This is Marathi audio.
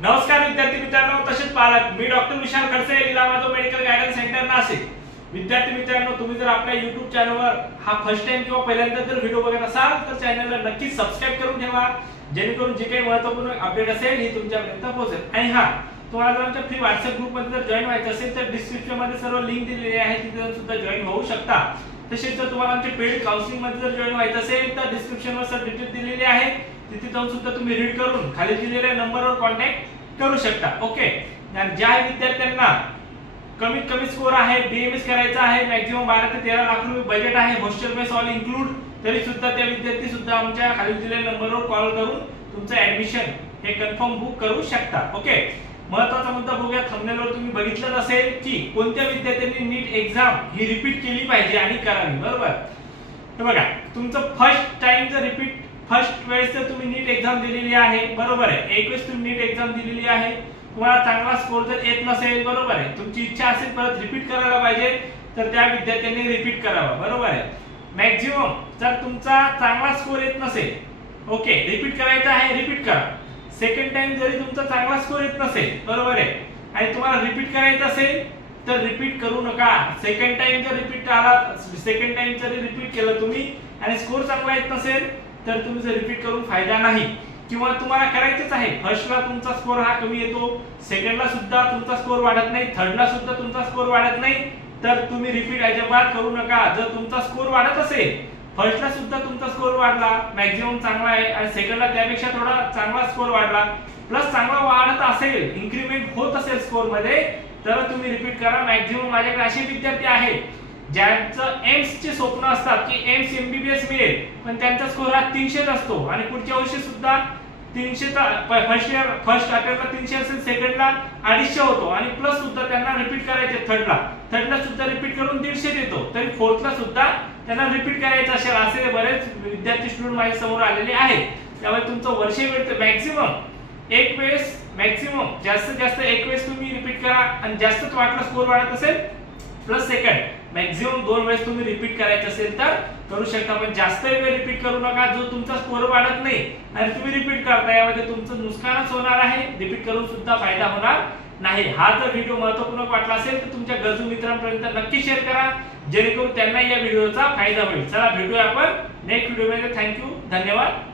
नमस्कार विद्यार्थी मित्रांनो, तसेच पालक, मी doctor Vishal Khadse, Leelamadhav medical guidance centre Nashik. विद्यार्थी मित्रांनो, तुम्ही जर आपल्या YouTube चॅनलवर हा फर्स्ट टाइम किंवा पहिल्यांदा जर व्हिडिओ बघत असाल तर चॅनलला नक्की सबस्क्राइब करून ठेवा, जेणेकरून जे काही महत्त्वपूर्ण अपडेट असेल हे तुमच्यापर्यंत पोहोचेल। आणि हा, तुम्हाला जर आमच्या फ्री WhatsApp ग्रुप मध्ये जर जॉइन व्हायचं असेल तर डिस्क्रिप्शन मध्ये सर्व लिंक दिलेली आहे, तिथे सुद्धा जॉइन होऊ शकता। तसेच जर तुम्हाला आमच्या पेड काउन्सिलिंग मध्ये जर जॉइन व्हायचं असेल तर डिस्क्रिप्शन वर सर डिटेल दिलेली आहे, तिथे जाऊन सुद्धा तुम्ही रीड करून खाली दिलेल्या नंबरवर कॉन्टॅक्ट करू शकता। ओके, ज्या विद्यार्थ्यांना कमीत कमी स्कोर आहे, बीएमएस करायचा आहे, मॅक्सिमम 12 ते 13 लाख रुपये बजेट आहे, हॉस्टेल मेस ऑल इन्क्लूड, तरी सुद्धा त्या विद्यार्थी सुद्धा आमच्या खाली दिलेल्या नंबरवर कॉल करून तुमचं ऍडमिशन हे कन्फर्म बुक करू शकता। ओके, महत्त्वाचा मुद्दा बघूया। थंबनेलवर तुम्ही बघितलंच असेल की कोणत्या विद्यार्थ्यांनी नीट एक्झाम ही रिपीट केली पाहिजे आणि करावी, बरोबर। तर बघा, तुमचं फर्स्ट टाइम जर रिपीट फर्स्ट वेळेस जर तुम्ही नीट एक्झाम दिलेली आहे, बरोबर आहे, एक वेळेस तुम्ही नीट एक्झाम दिलेली आहे, तुम्हाला चांगला स्कोर जर येत नसेल, बरोबर आहे, तुमची इच्छा असेल परत रिपीट करायला पाहिजे, तर त्या विद्यार्थ्यांनी रिपीट करावा, बरोबर आहे। मॅक्सिमम जर तुमचा चांगला स्कोर येत नसेल, ओके, रिपीट करायचं आहे, रिपीट करा। सेकंड टाइम जरी तुमचा चांगला स्कोर येत नसेल, बरोबर आहे, आणि तुम्हाला रिपीट करायचं असेल तर रिपीट करू नका। सेकंड टाइम जर रिपीट आला, सेकंड टाइम जरी रिपीट केलं तुम्ही आणि स्कोर चांगला येत नसेल तर तुम्ही जर रिपीट करून फायदा नाही, किंवा तुम्हाला करायचंच आहे, फर्स्टला तुमचा स्कोर हा कमी येतो, सेकंडला सुद्धा तुमचा स्कोर वाढत नाही, थर्डला सुद्धा तुमचा स्कोर वाढत नाही, तर तुम्ही रिपीट अजिबात करू नका। जर तुमचा स्कोर वाढत असेल, फर्स्टला सुद्धा तुमचा स्कोर वाढला, मॅक्सिमम चांगला आहे, आणि सेकंडला त्यापेक्षा थोडा चांगला स्कोर वाढला, प्लस चांगला वाढत असेल, इन्क्रीमेंट होत असेल स्कोर मध्ये, तर तुम्ही रिपीट करा। मॅक्सिमम माझ्याकडे असे विद्यार्थी आहेत ज्यांचं एम्स चे स्वप्न असतात की एम्स एमबीबीएस मिळेल, पण त्यांचा स्कोर हा 300 असतो, आणि पुढच्या वर्षी सुद्धा 300 फर्स्ट अटेम्प्टला 300 असेल, सेकंडला 250 होतो, आणि प्लस सुद्धा त्यांना रिपीट करायचे, थर्डला सुद्धा रिपीट करून 150 येतो, तरी फोर्थला सुद्धा त्यांना रिपीट करायचं असेल, असे बरेच विद्यार्थी स्टुडंट माझ्या समोर आलेले आहेत। त्यामुळे तुमचं वर्ष वेळ मॅक्सिमम एक वेळेस, मॅक्सिमम जास्तीत जास्त एक वेळेस तुम्ही रिपीट करा, आणि जास्त वाटला स्कोर वाढत असेल प्लस सेकंड मॅक्सिमम 2 वेळेस तुम्ही रिपीट करायचं असेल तर करू शकता, पण जास्त वेळ रिपीट करू नका जो तुमचा स्कोर वाढत नाही आणि तुम्ही रिपीट करता, यामध्ये तुमचं नुकसानच होणार आहे, रिपीट करून सुद्धा फायदा होणार नाही। हा जर व्हिडिओ महत्त्वपूर्ण वाटला असेल तर तुमच्या गरजू मित्रांपर्यंत नक्की शेअर करा, जेणेकरून त्यांना या व्हिडिओचा फायदा होईल। चला, भेटूया आपण नेक्स्ट व्हिडिओ मध्ये। थँक्यू, धन्यवाद।